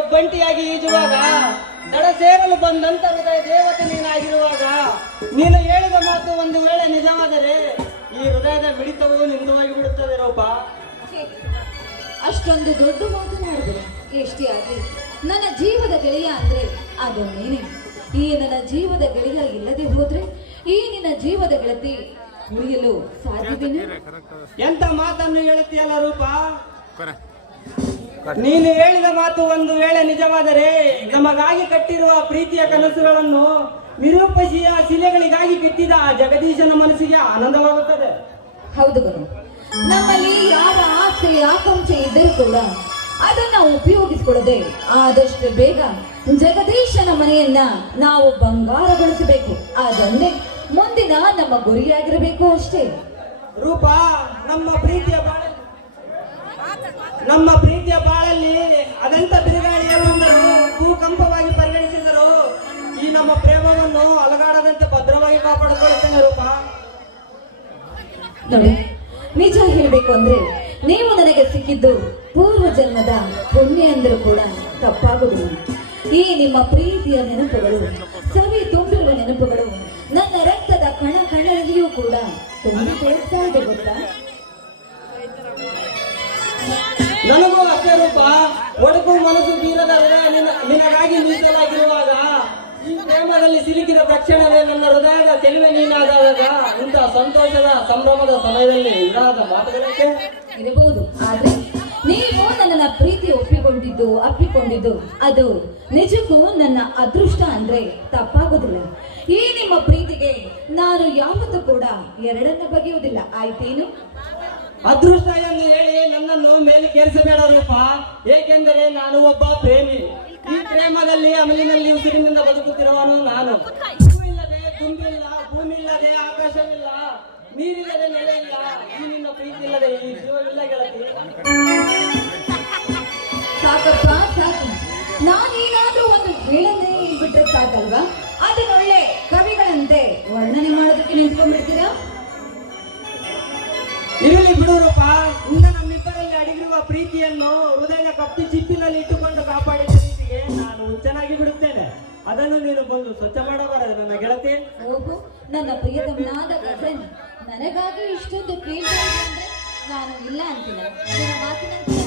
ಒಬ್ಬಂಟಿಯಾಗಿ ಈಜುವಾಗ ದಡ ಸೇರಲು ಬಂದಂತ ಹೃದಯ ದೇವತೆ ನೀನಾಗಿರುವಾಗ ನೀನು ಹೇಳಿದ ಮಾತು ಒಂದು ವೇಳೆ ನಿಜವಾದರೆ ಈ ಹೃದಯದ ಮಿಡಿತವು ನಿಂದು ಹೋಗಿ ಬಿಡುತ್ತದೆ ರೂಪ. ಅಷ್ಟೊಂದು ದೊಡ್ಡ ಮಾತನಾಡಿದ್ರು ಎಷ್ಟೇ ನನ್ನ ಜೀವದ ಗೆಳೆಯ ಅಂದ್ರೆ ಅದು ನೀನೆ. ಈ ನನ್ನ ಜೀವದ ಗೆಳೆಯ ಇಲ್ಲದೆ ಹೋದ್ರೆ ಈ ನಿನ್ನ ಜೀವದ ಗೆಳತಿ ಉಳಿಯಲು ಸಾಧ್ಯವಿಲ್ಲ. ಎಂತ ಮಾತನ್ನು ಹೇಳುತ್ತೀಯಲ್ಲ ರೂಪ. ನೀನು ಹೇಳಿದ ಮಾತು ಒಂದು ವೇಳೆ ನಿಜವಾದರೆ ನಮಗಾಗಿ ಕಟ್ಟಿರುವ ಪ್ರೀತಿಯ ಕನಸುಗಳನ್ನು ನಿರೂಪಿಸಿಯ ಶಿಲೆಗಳಿಗಾಗಿ ಕೆತ್ತಿದ ಆ ಜಗದೀಶನ ಮನಸ್ಸಿಗೆ ಆನಂದವಾಗುತ್ತದೆ. ಹೌದು ಗುರು, ನಮ್ಮಲ್ಲಿ ಯಾವ ಆಸೆ ಆಕಾಂಕ್ಷೆ ಇದ್ದರೂ ಕೂಡ ಅದನ್ನ ಉಪಯೋಗಿಸಿಕೊಳ್ಳದೆ ಆದಷ್ಟು ಬೇಗ ಜಗದೀಶನ ಮನೆಯನ್ನ ನಾವು ಬಂಗಾರಗೊಳಿಸಬೇಕು. ಅದೊಂದೇ ಮುಂದಿನ ನಮ್ಮ ಗುರಿಯಾಗಿರಬೇಕು ಅಷ್ಟೇ. ರೂಪ, ನಮ್ಮ ಪ್ರೀತಿಯ ಬಾಳಲ್ಲಿ ಅದಂತ ಬಿರುಗಾಳಿಯ ಬಂದರು ಭೂಕಂಪವಾಗಿ ಪರಿಗಣಿಸಿದರು ಈ ನಮ್ಮ ಪ್ರೇಮವನ್ನು ಅಲಗಾಡದಂತೆ ಭದ್ರವಾಗಿ ಕಾಪಾಡಿಕೊಳ್ಳುತ್ತೇನೆ ರೂಪ. ನೋಡಿ, ನಿಜ ಹೇಳ್ಬೇಕು ಅಂದ್ರೆ ನೀವು ನನಗೆ ಸಿಕ್ಕಿದ್ದು ಪೂರ್ವ ಜನ್ಮದ ಪುಣ್ಯ ಅಂದರೂ ಕೂಡ ತಪ್ಪಾಗುವುದಿಲ್ಲ. ಈ ನಿಮ್ಮ ಪ್ರೀತಿಯ ನೆನಪುಗಳು, ಸವಿ ತುಂಬಿರುವ ನೆನಪುಗಳು ನನ್ನ ರಕ್ತದ ಕಣ ಕಣದಲ್ಲಿಯೂ ಕೂಡ ತುಂಬಿ ತೋರಿಸ್ತಾ ಇದೆ ಗೊತ್ತಾ. ನನಗೂ ಅಷ್ಟೇ ರೂಪ. ಒಡಕು ಮನಸ್ಸು ಬೀರದ ನಿನಗಾಗಿ ಮೀಸಲಾಗಿರುವಾಗ ಈ ಪ್ರೇಮದಲ್ಲಿ ಸಿಲುಕಿದ ತಕ್ಷಣವೇ ನನ್ನ ಹೃದಯದ ಚೆಲುವೆ ನೀನಾದಾಗ ಇಂತಹ ಸಂತೋಷದ ಸಂಭ್ರಮದ ಸಮಯದಲ್ಲಿ ಇರಾದ ಮಾತುಗಳಕ್ಕೆ ಇರಬಹುದು. ಆದ್ರೆ ನೀವು ನನ್ನನ್ನ ಪ್ರೀತಿ ಅಪ್ಪಿಕೊಂಡಿದ್ದು ಅದು ನಿಜಕ್ಕೂ ನನ್ನ ಅದೃಷ್ಟ ಅಂದ್ರೆ ತಪ್ಪಾಗೋದಿಲ್ಲ. ಈ ನಿಮ್ಮ ಪ್ರೀತಿಗೆ ನಾನು ಯಾವತ್ತೂ ಕೂಡ ಎರಡನ್ನ ಬಗೆಯುವುದಿಲ್ಲ. ಆಯ್ತೇನು? ಅದೃಷ್ಟ ಎಂದು ಹೇಳಿ ನನ್ನನ್ನು ಮೇಲಕ್ಕೇರಿಸಬೇಡ ರೂಪ. ಏಕೆಂದರೆ ನಾನು ಒಬ್ಬ ಪ್ರೇಮಿ. ಈ ಪ್ರೇಮದಲ್ಲಿ ಅಮಲಿನಲ್ಲಿ ಉಸಿರಿನಿಂದ ಬದುಕುತ್ತಿರುವನು ನಾನು. ಇಲ್ಲದೆ ತುಂಬಿಲ್ಲ, ಭೂಮಿ ಇಲ್ಲದೆ ಆಕಾಶವಿಲ್ಲ, ನೀರಿಲ್ಲದೆ ನೆಲೆ ಇಲ್ಲ, ಈ ನಿನ್ನ ಪ್ರೀತಿ ಇಲ್ಲದೆ ಈ ಜೀವವಿಲ್ಲ ಗೆಳತಿ. ಸಾಕಪ್ಪ ಸಾಕು. ನಾನೇನಾದ್ರೂ ಒಂದು ಹೇಳನ್ನೇ ಬಿಟ್ರೆ ಸಾಕಲ್ವಾ? ಅದನ್ನೊಳ್ಳೆ ಕವಿಗಳಂತೆ ವರ್ಣನೆ ಮಾಡೋದಕ್ಕೆ ನಿಂತ್ಕೊಂಡ್ಬಿಡ್ತೀರಾ? ಇರಲಿ ಬಿಡು ರೂಪ. ಇನ್ನು ನಮ್ಮಿಬ್ಬರಲ್ಲಿ ಅಡಗಿರುವ ಪ್ರೀತಿಯನ್ನು ಹೃದಯದ ಕಪ್ಪಿ ಚಿಪ್ಪಿನಲ್ಲಿ ಇಟ್ಟುಕೊಂಡು ಕಾಪಾಡಿದ ಪ್ರೀತಿಗೆ ನಾನು ಹುಚ್ಚನಾಗಿ ಬಿಡುತ್ತೇನೆ. ಅದನ್ನು ನೀನು ಬಂದು ಸ್ವಚ್ಛ ಮಾಡಬಾರದು ನನ್ನ ಗೆಳತಿ. ಓಹೋ, ನನ್ನ ಪ್ರಿಯತಮನಾದ ಕಸನ್ ನನಗಾಗಿ ಇಷ್ಟೊಂದು ಪ್ರೀತಿ ಅಂದ್ರೆ ನಾನು ಇಲ್ಲ ಅಂತಿಲ್ಲ. ನನ್ನ ಮಾತಿನಂತೆ